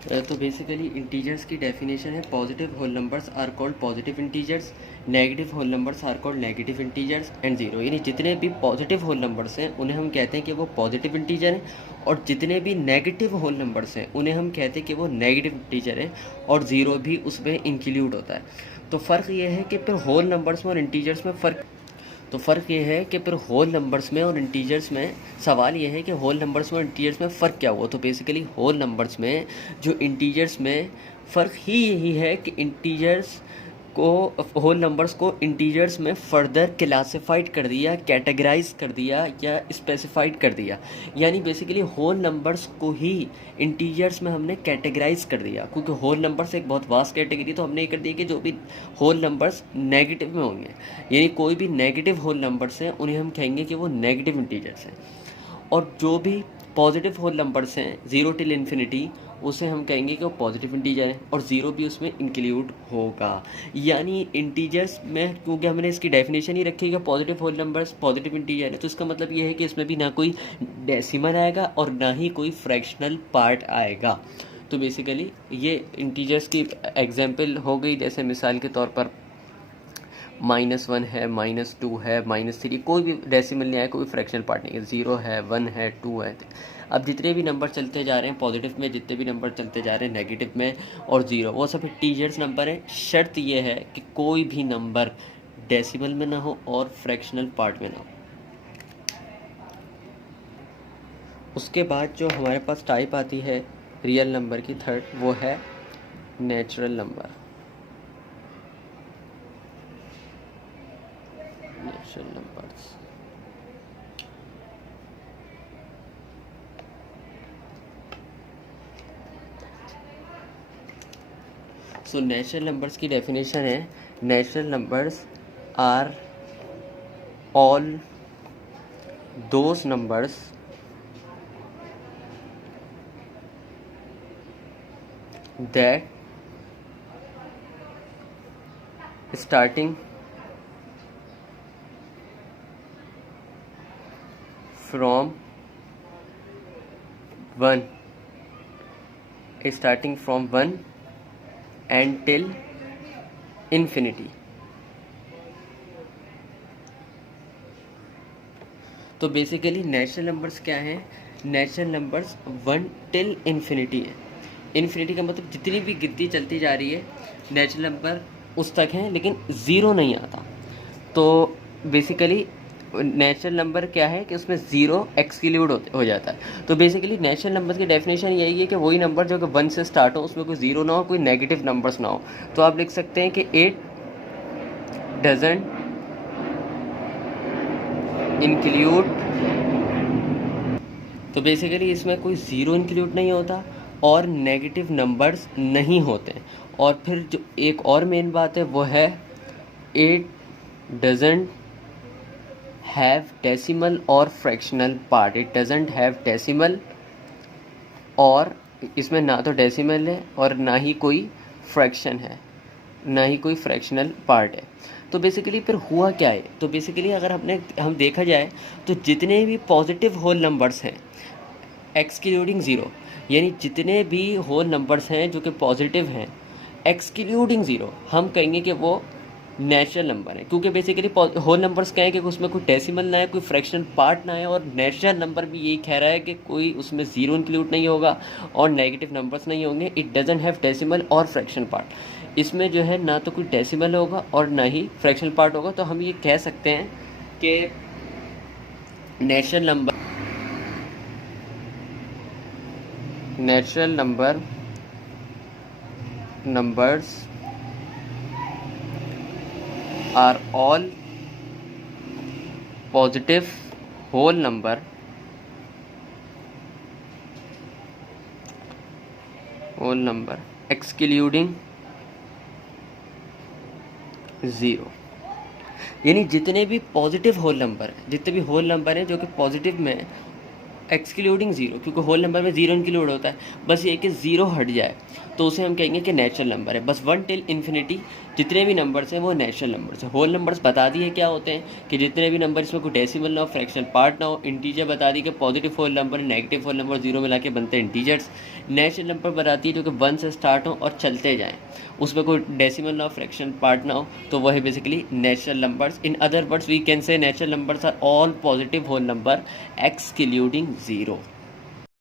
तो basically integers की definition है positive whole numbers are called positive integers, negative whole numbers are called negative integers and zero. यानी जितने भी positive whole numbers हैं उन्हें हम कहते हैं कि वो पॉजिटिव इंटीजर हैं, और जितने भी नेगेटिव होल नंबर्स हैं उन्हें हम कहते हैं कि वो नेगेटिव इंटीजर हैं, और ज़ीरो भी उसमें इंक्लूड होता है। तो फ़र्क ये है कि फिर होल नंबर्स में और इंटीजर्स में फ़र्क ये है कि फिर होल नंबर्स में और इंटीजर्स में, सवाल ये है कि होल नंबर्स में और इंटीजर्स में फ़र्क क्या हुआ। तो बेसिकली होल नंबर्स में जो इंटीजर्स में फ़र्क ही यही है कि इंटीजर्स को, होल नंबर्स को इंटीजर्स में फर्दर क्लासिफाइड कर दिया, कैटेगराइज कर दिया या स्पेसिफाइड कर दिया। यानी बेसिकली होल नंबर्स को ही इंटीजर्स में हमने कैटेगराइज कर दिया, क्योंकि होल नंबर्स एक बहुत वास्ट कैटेगरी, तो हमने ये कर दिया कि जो भी होल नंबर्स नेगेटिव में होंगे, यानी कोई भी नेगेटिव होल नंबर्स हैं उन्हें हम कहेंगे कि वो नेगेटिव इंटीजर्स हैं, और जो भी पॉजिटिव होल नंबर्स हैं ज़ीरो टिल इन्फिनिटी, उसे हम कहेंगे कि वो पॉजिटिव इंटीजर है, और ज़ीरो भी उसमें इंक्लूड होगा। यानी इंटीजर्स में, क्योंकि हमने इसकी डेफिनेशन ही रखी है कि positive whole numbers positive integer है, तो इसका मतलब ये है कि इसमें भी ना कोई डेसिमल आएगा और ना ही कोई फ्रैक्शनल पार्ट आएगा। तो बेसिकली ये इंटीजर्स की एग्जाम्पल हो गई, जैसे मिसाल के तौर पर -1 है, -2 है, -3, कोई भी डेसिमल नहीं आया, कोई फ्रैक्शनल पार्ट नहीं है, 0 है, 1 है, 2 है। अब जितने भी नंबर चलते जा रहे हैं पॉजिटिव में, जितने भी नंबर चलते जा रहे हैं नेगेटिव में और ज़ीरो, वो सब इंटीजर्स नंबर हैं। शर्त ये है कि कोई भी नंबर डेसिमल में ना हो और फ्रैक्शनल पार्ट में ना हो। उसके बाद जो हमारे पास टाइप आती है रियल नंबर की, थर्ड, वो है natural number. Natural numbers, so natural numbers की डेफिनेशन है, natural numbers are all those numbers that starting from 1 and till infinity। तो बेसिकली नेचुरल नंबर्स क्या हैं? नेचुरल नंबर्स 1 टिल इन्फिनिटी है। इन्फिनिटी का मतलब जितनी भी गिनती चलती जा रही है नेचुरल नंबर उस तक है, लेकिन ज़ीरो नहीं आता। तो बेसिकली नेचुरल नंबर क्या है कि उसमें ज़ीरो एक्सक्लूड हो जाता है। तो बेसिकली नेचुरल नंबर की डेफिनेशन यही है कि वही नंबर जो कि 1 से स्टार्ट हो, उसमें कोई ज़ीरो ना हो, कोई नेगेटिव नंबर्स ना हो। तो आप लिख सकते हैं कि 8 डजंट इंक्लूड, तो बेसिकली इसमें कोई ज़ीरो इंक्लूड नहीं होता और नेगेटिव नंबर्स नहीं होते। और फिर जो एक और मेन बात है वो है 8 डजंट हैव डेसिमल और fractional part. It doesn't have decimal, और इसमें ना तो डेसिमल है और ना ही कोई फ्रैक्शन है, ना ही कोई फ्रैक्शनल पार्ट है। तो बेसिकली फिर हुआ क्या है? तो बेसिकली अगर हम देखा जाए तो जितने भी पॉजिटिव होल नंबर्स हैं एक्सक्लूडिंग ज़ीरो, यानी जितने भी होल नंबर्स हैं जो कि पॉजिटिव हैं एक्सक्लूडिंग ज़ीरो, हम कहेंगे कि वो नेचुरल नंबर है। क्योंकि बेसिकली होल नंबर्स क्या है कि उसमें कोई डेसिमल ना है, कोई फ्रैक्शनल पार्ट ना है, और नेचुरल नंबर भी यही कह रहा है कि कोई उसमें ज़ीरो इंक्लूड नहीं होगा और नेगेटिव नंबर्स नहीं होंगे। इट डजंट हैव डेसिमल और फ्रैक्शन पार्ट। इसमें जो है ना तो कोई डेसिमल होगा और ना ही फ्रैक्शनल पार्ट होगा। तो हम ये कह सकते हैं कि natural number numbers are all positive whole number excluding zero. यानी जितने भी पॉजिटिव होल नंबर हैं, जितने भी होल नंबर हैं जो कि पॉजिटिव में एक्सक्लूडिंग ज़ीरो, क्योंकि होल नंबर में ज़ीरो इंक्लूड होता है, बस ये कि ज़ीरो हट जाए तो उसे हम कहेंगे कि नेचुरल नंबर है। बस 1 टिल इन्फिनिटी, जितने भी नंबर्स हैं वो नेचुरल नंबर्स हैं। होल नंबर्स बता दिए क्या होते हैं कि जितने भी नंबर इसमें कोई डेसिमल ना हो, फ्रैक्शनल पार्ट ना हो। इंटीजर बता दी कि positive whole number, negative whole number, zero मिला के बनते हैं इंटीजर्स। नेचुरल नंबर बताती है जो कि 1 से स्टार्ट हो और चलते जाएँ, उसमें कोई डेसिमल ना हो, फ्रैक्शन पार्ट ना हो, तो वह है basically natural numbers. In other words we can say natural numbers are all positive whole number excluding 0।